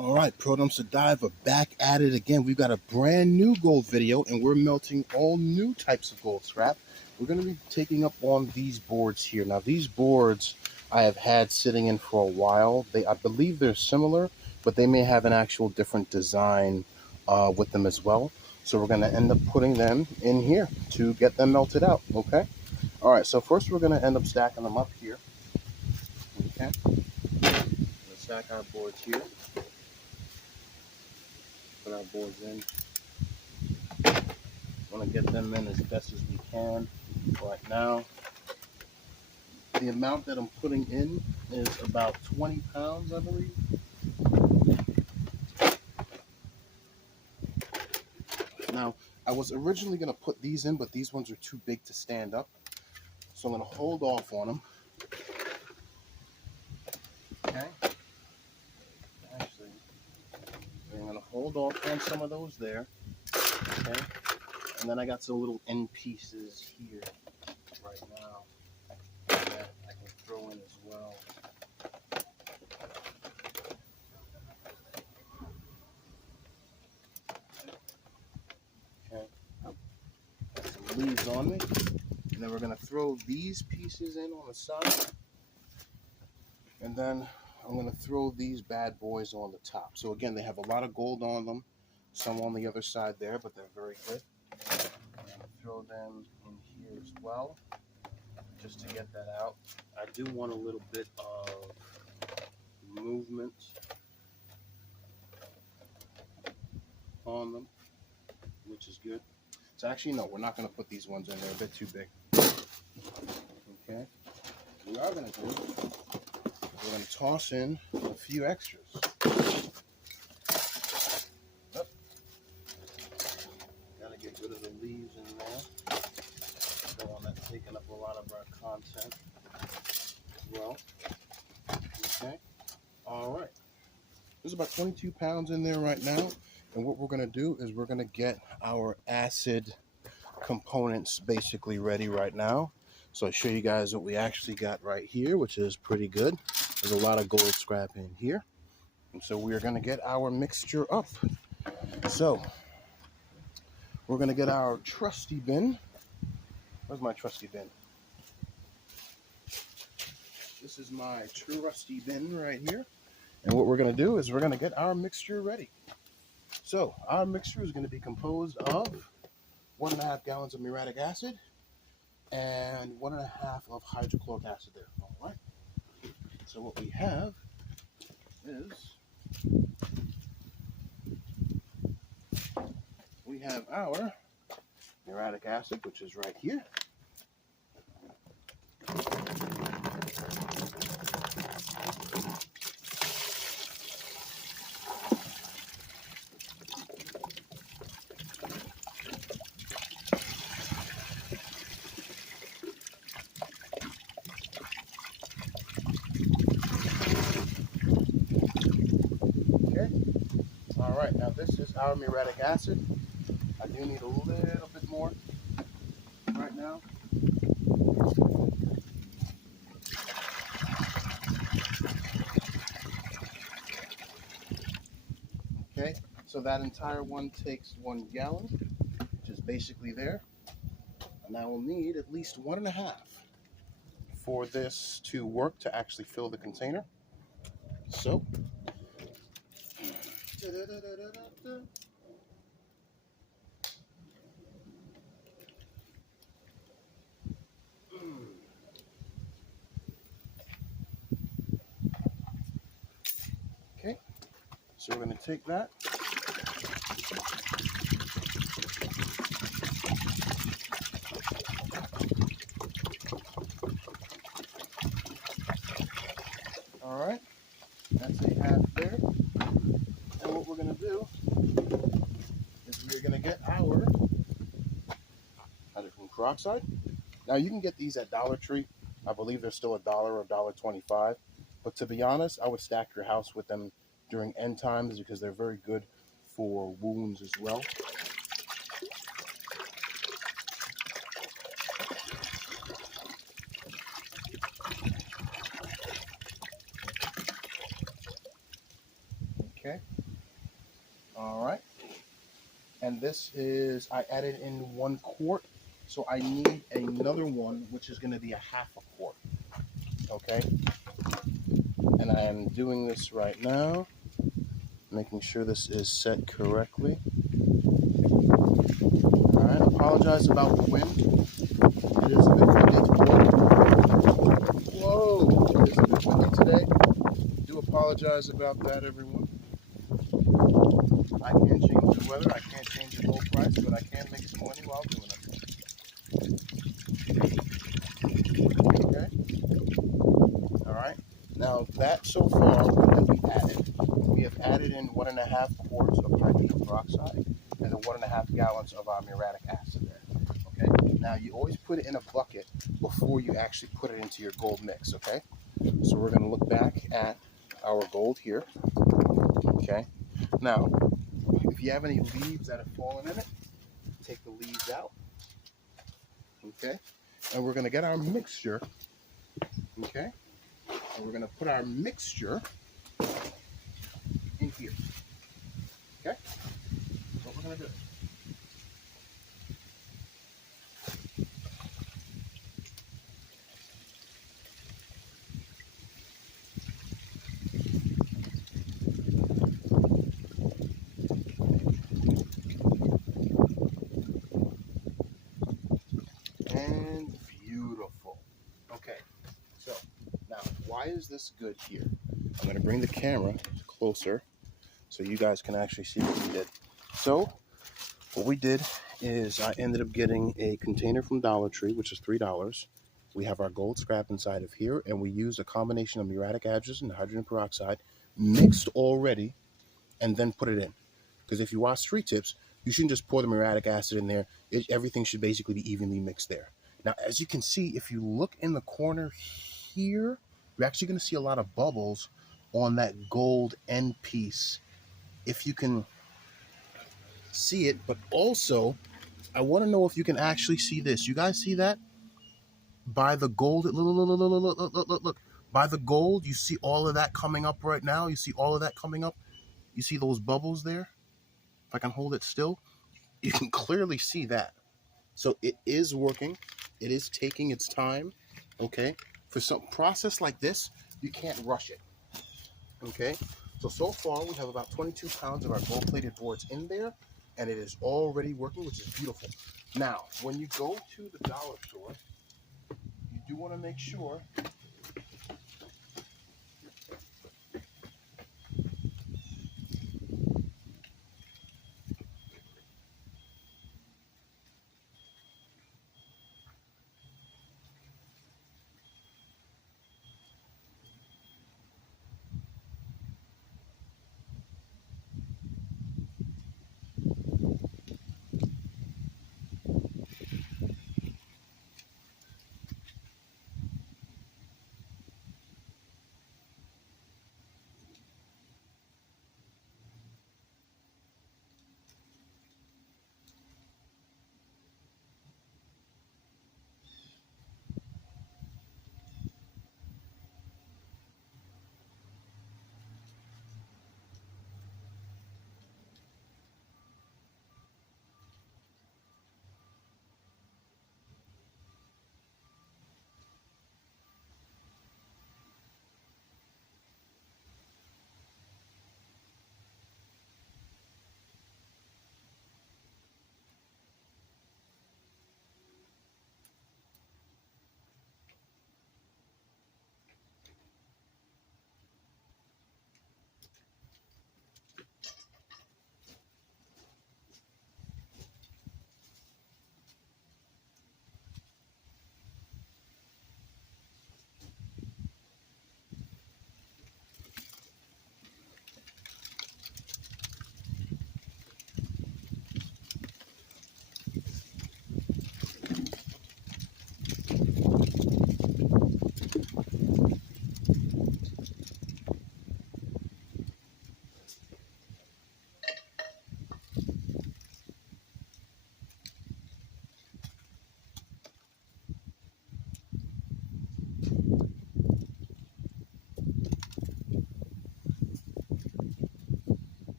All right, Produms to Dive are back at it again. We've got a brand new gold video, and we're melting all new types of gold scrap. We're going to be taking up on these boards here. Now, these boards I have had sitting in for a while. I believe they're similar, but they may have an actual different design with them as well. So we're going to end up putting them in here to get them melted out, okay? All right, so first we're going to end up stacking them up here, okay? Let's stack our boards here. Put our boards in. Want to get them in as best as we can right now. The amount that I'm putting in is about 20 pounds, I believe. Now, I was originally going to put these in, but these ones are too big to stand up. So I'm going to hold off on them. Okay. Actually, I'm going to hold off on some of those there. Okay. And then I got some little end pieces here right now that I can throw in as well. Okay. Got some leaves on me. And then we're going to throw these pieces in on the side. And then I'm going to throw these bad boys on the top. So again, they have a lot of gold on them. Some on the other side there, but they're very good. I'm going to throw them in here as well, just to get that out. I do want a little bit of movement on them, which is good. So actually, no, we're not going to put these ones in. They're a bit too big. Okay. We are going to do, we're going to toss in a few extras. Yep. Got to get rid of the leaves in there. Don't want that taking up a lot of our content as well. Okay. All right. There's about 22 pounds in there right now. And what we're going to do is we're going to get our acid components basically ready right now. So I'll show you guys what we actually got right here, which is pretty good. There's a lot of gold scrap in here. And so we're going to get our mixture up. So we're going to get our trusty bin. Where's my trusty bin? This is my trusty bin right here. And what we're going to do is we're going to get our mixture ready. So our mixture is going to be composed of 1.5 gallons of muriatic acid and 1.5 of hydrochloric acid there. All right. So what we have is we have our muriatic acid, which is right here. All right, now this is our muriatic acid. I do need a little bit more right now. Okay, so that entire one takes 1 gallon, which is basically there. And I will need at least 1.5 for this to work to actually fill the container. So, okay, so we're going to take that. All right, that's a half there. And what we're going to do is we're going to get our hydrogen peroxide. Now you can get these at Dollar Tree. I believe they're still $1 or $1.25. But to be honest, I would stack your house with them during end times because they're very good for wounds as well. Okay, All right. And this is, I added in 1 quart. So I need another one, which is going to be a half a quart. Okay. And I am doing this right now, making sure this is set correctly. All right. Apologize about the wind. It is a bit windy today. Whoa. It is a bit windy today. Do apologize about that, everyone. I can't change the weather. I can't change the gold price, but I can make some money while doing it. Okay. All right. Now that so far we have added in 1.5 quarts of hydrogen peroxide and then 1.5 gallons of our muriatic acid there. Okay. Now you always put it in a bucket before you actually put it into your gold mix. Okay. So we're going to look back at our gold here. Okay. Now, if you have any leaves that have fallen in it, take the leaves out. Okay. And we're going to get our mixture. Okay. And we're going to put our mixture in here. Okay. That's what we're going to do. And beautiful. Okay. So now, why is this good here? I'm going to bring the camera closer so you guys can actually see what we did. So what we did is I ended up getting a container from Dollar Tree, which is $3. We have our gold scrap inside of here, and we used a combination of muriatic acid and hydrogen peroxide mixed already, and then put it in. Because if you watch Street Tips, you shouldn't just pour the muriatic acid in there. Everything should basically be evenly mixed there. Now, as you can see, if you look in the corner here, you're actually going to see a lot of bubbles on that gold end piece. If you can see it, but also I want to know if you can actually see this. You guys see that? By the gold, look. By the gold, you see all of that coming up right now. You see all of that coming up. You see those bubbles there? If I can hold it still, you can clearly see that. So it is working. It is taking its time. Okay. For some process like this, you can't rush it. Okay. So far we have about 22 pounds of our gold-plated boards in there, and it is already working, which is beautiful. Now, when you go to the dollar store, you do want to make sure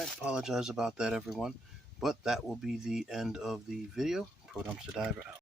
Alright, apologize about that, everyone. But that will be the end of the video. Pro Dumpster Diver out.